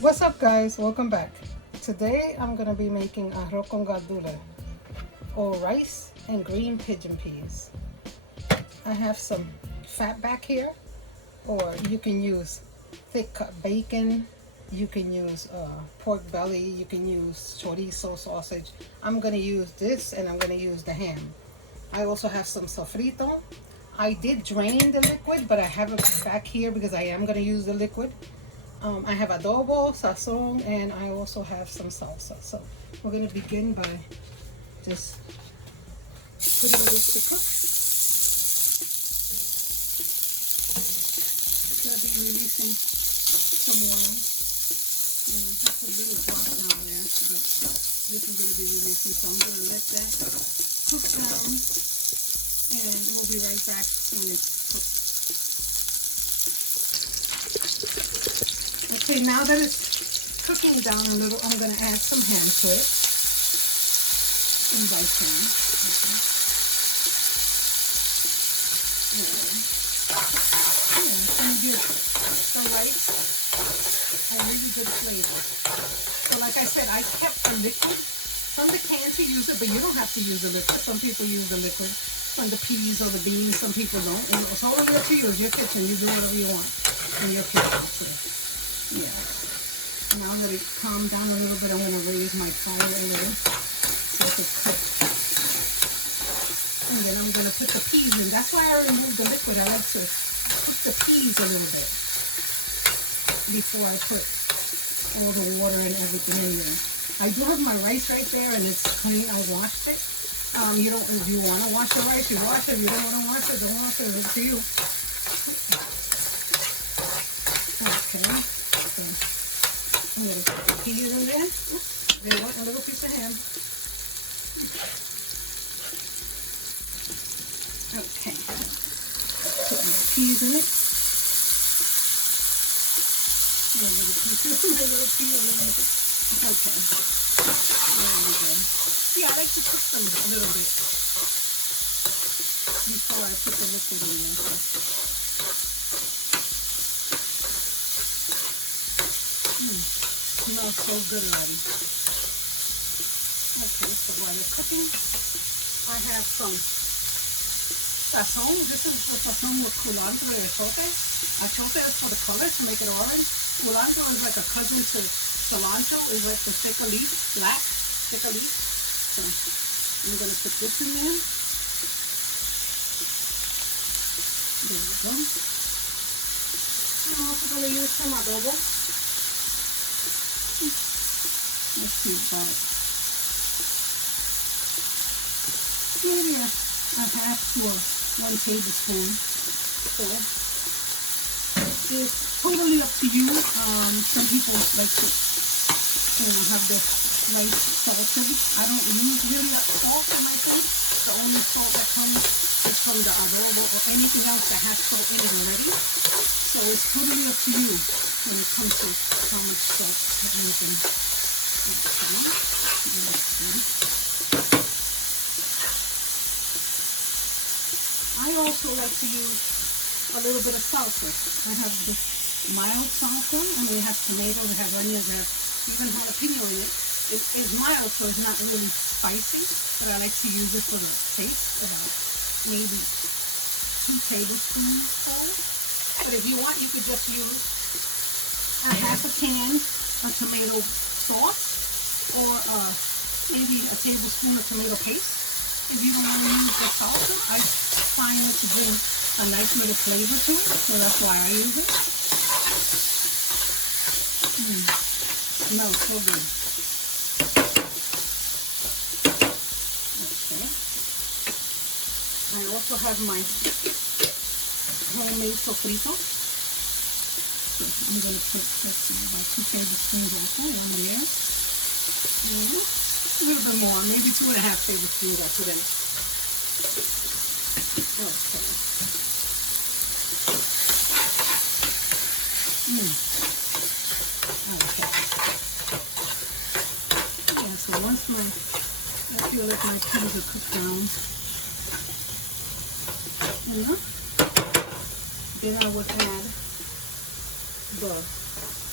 What's up, guys? Welcome back. Today I'm gonna be making arroz con gandule, or rice and green pigeon peas. I have some fat back here, or you can use thick cut bacon. You can use pork belly. You can use chorizo sausage. I'm gonna use this, and I'm gonna use the ham. I also have some sofrito. I did drain the liquid, but I have it back here because I am gonna use the liquid. I have adobo, sazon, and I also have some salsa. So we're going to begin by just putting this to cook. It's going to be releasing some oil. Just a little drop down there, but this is going to be releasing. So I'm going to let that cook down, and we'll be right back when it's cooked. Okay, now that it's cooking down a little, I'm going to add some ham to it. Some diced ham. Okay. Yeah, it's going to give the rice a really good flavor. So like I said, I kept the liquid from the can to use it, but you don't have to use the liquid. Some people use the liquid from the peas or the beans. Some people don't. And it's all up to you. It's your kitchen. You do whatever you want in your kitchen. So, yeah. Now let it calm down a little bit. I'm going to raise my fire a little so it can cook. And then I'm going to put the peas in. That's why I removed the liquid. I like to cook the peas a little bit before I put all the water and everything in there. I do have my rice right there, and it's clean. I washed it. You don't. If you want to wash your rice, you wash it. If you don't want to wash it, don't wash it. It's up to you. Okay. So I'm going to put the peas in there. They want a little piece of ham. Okay. Put my peas in it. A little piece of my little pea a little bit. Okay. There we go. Yeah, I like to cook them a little bit before I put the liquid in there. Smells so good already. Okay, so while you're cooking, I have some sazon. This is the sazon with culantro and achote. Achote is for the color to make it orange. Culantro is like a cousin to cilantro. It's like the thicker leaf, black, thicker leaf. So I'm going to put this in there. There we go. I'm also going to use some adobo. Let's see about maybe a half to 1 tablespoon. So it's totally up to you. Some people like to, have the rice salted. I don't use really salt in my food. The only salt that comes is from the adobo or anything else that has salt in it already. So it's totally up to you when it comes to how much salt anything. I also like to use a little bit of salsa. I have this mild salsa. I mean, it has tomato, it has onions, it has even jalapeno in it. It is mild, so it's not really spicy, but I like to use it for the taste, about maybe 2 tablespoons full. But if you want, you could just use a half a can of tomato sauce, or maybe a tablespoon of tomato paste. If you don't want to use the salsa, I find it to bring a nice little flavor to it, so that's why I use it. Smells so good. Okay. I also have my homemade sofrito. So I'm going to put, let's see, about 2 tablespoons also, one there. A little bit more, maybe 2.5 tablespoons I put in. Okay. Okay. Yeah, so once I feel like my peas are cooked down enough, then I would add the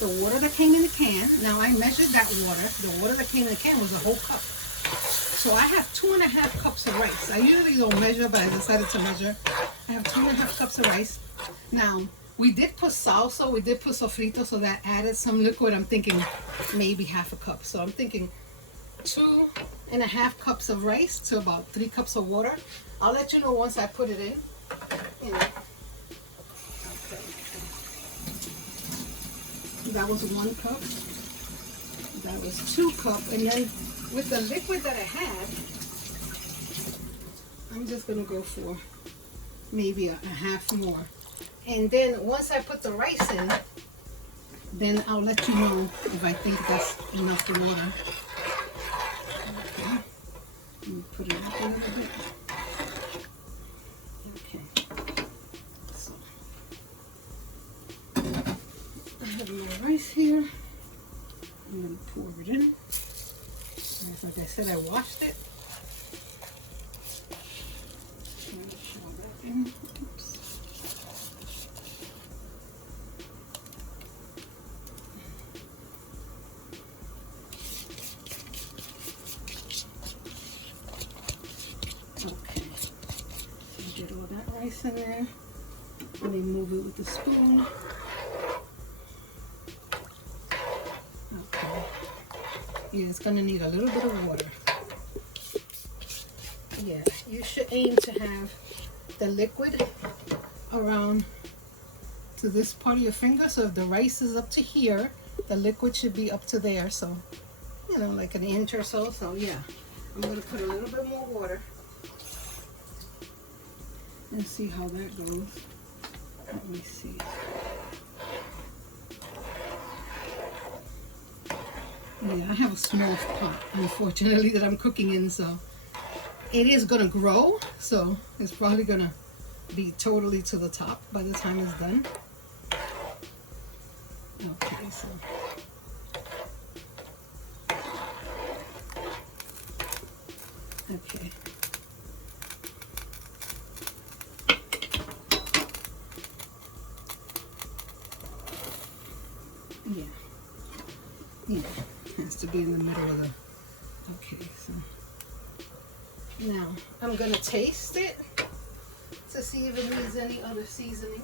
the water that came in the can. Now I measured that water. The water that came in the can was a whole cup. So I have 2.5 cups of rice. I usually don't measure, but I decided to measure. I have 2.5 cups of rice. Now, we did put salsa, we did put sofrito, so that added some liquid. I'm thinking maybe half a cup. So I'm thinking 2.5 cups of rice to about 3 cups of water. I'll let you know once I put it in. You know. Okay. That was 1 cup. That was 2 cups. And then with the liquid that I had, I'm just going to go for maybe a half more. And then once I put the rice in, then I'll let you know if I think that's enough water. Okay. Let me put it up a little bit. Okay. So I have my rice here. I'm going to pour it in. And like I said, I washed it. Let me show that in. Oops. Okay, so get all that rice in there. Let me move it with the spoon. Okay. Yeah, it's gonna need a little bit of water. Yeah, you should aim to have the liquid around to this part of your finger. So if the rice is up to here, the liquid should be up to there. So, you know, like an inch or so. So yeah, I'm gonna put a little bit more water. Let's see how that goes. Let me see. Yeah, I have a small pot, unfortunately, that I'm cooking in, so it is gonna grow, so it's probably gonna be totally to the top by the time it's done. Okay, so okay. Yeah. Yeah. Has to be in the middle of the, okay, so now I'm gonna taste it to see if it needs any other seasoning.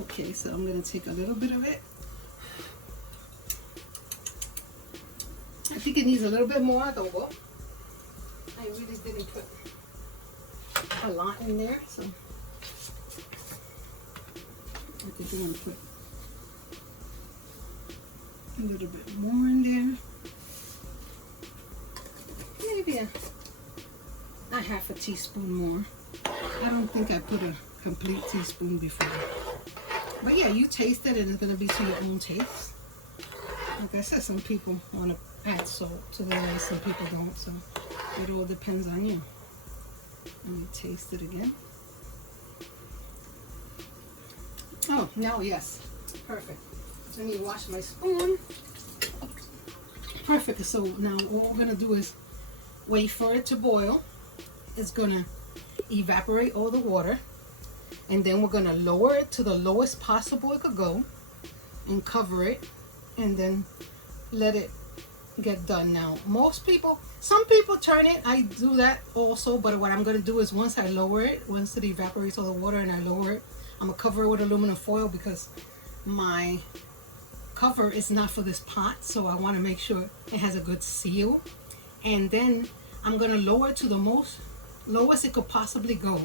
Okay, so I'm gonna take a little bit of it. I think it needs a little bit more adobo. I really didn't put a lot in there, so I think I'm going to put a little bit more in there. Maybe a half a teaspoon more. I don't think I put a complete teaspoon before. But yeah, you taste it and it's going to be to your own taste. Like I said, some people want to add salt to their rice, some people don't. So it all depends on you. Let me taste it again. Oh, now yes. Perfect. Let me wash my spoon. Perfect. So now all we're going to do is wait for it to boil. It's going to evaporate all the water. And then we're going to lower it to the lowest possible it could go. And cover it. And then let it get done. Now, some people turn it. I do that also. But what I'm going to do is once I lower it, once it evaporates all the water and I lower it, I'm going to cover it with aluminum foil because my cover is not for this pot. So I want to make sure it has a good seal. And then I'm going to lower it to the lowest it could possibly go.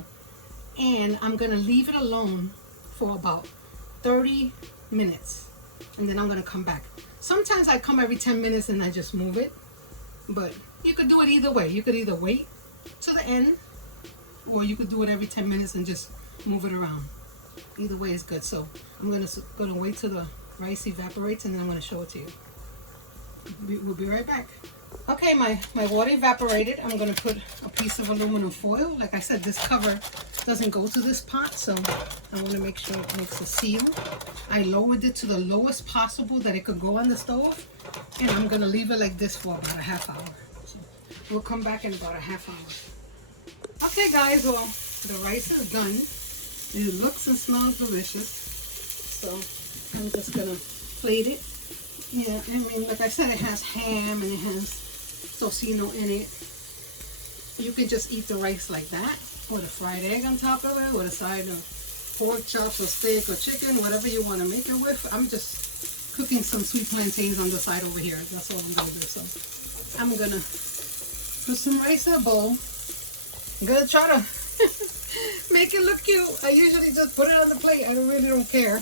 And I'm going to leave it alone for about 30 minutes. And then I'm going to come back. Sometimes I come every 10 minutes and I just move it. But you could do it either way. You could either wait to the end or you could do it every 10 minutes and just move it around. Either way is good. So I'm gonna wait till the rice evaporates and then I'm gonna show it to you. We'll be right back. Okay, my water evaporated. I'm gonna put a piece of aluminum foil. Like I said, this cover doesn't go to this pot, so I want to make sure it makes a seal. I lowered it to the lowest possible that it could go on the stove, and I'm gonna leave it like this for about a half hour. So we'll come back in about a half hour. Okay guys, well, The rice is done. It looks and smells delicious. So I'm just gonna plate it. Yeah, I mean, like I said, it has ham and it has tocino in it. You can just eat the rice like that, with a fried egg on top of it, with a side of pork chops or steak or chicken, whatever you want to make it with. I'm just cooking some sweet plantains on the side over here. That's all I'm gonna do. So I'm gonna put some rice in a bowl. I'm gonna try to make it look cute. I usually just put it on the plate. I really don't care,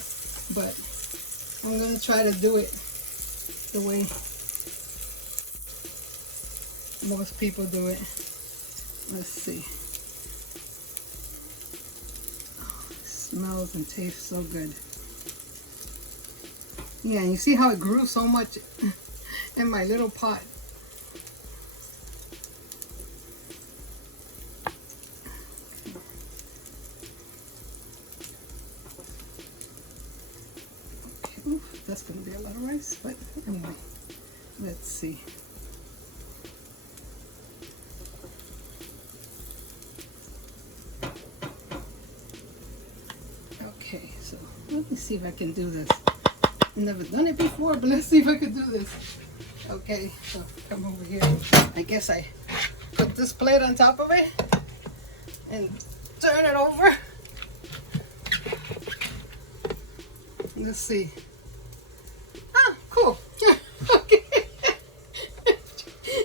but I'm gonna try to do it the way most people do it. Let's see. Oh, it smells and tastes so good. Yeah, and you see how it grew so much in my little pot. Okay. Oof, that's going to be a lot of rice, but anyway, let's see. Okay, so let me see if I can do this. I've never done it before, but let's see if I can do this. Okay, so come over here. I guess I put this plate on top of it and turn it over. Let's see. Ah, cool. Okay.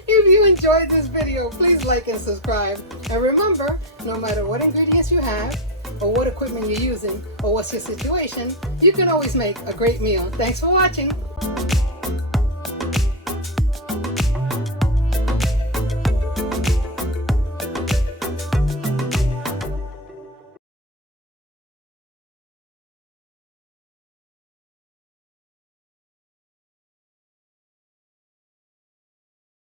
If you enjoyed this video, please like and subscribe. And remember, no matter what ingredients you have, or what equipment you're using, or what's your situation, you can always make a great meal. Thanks for watching.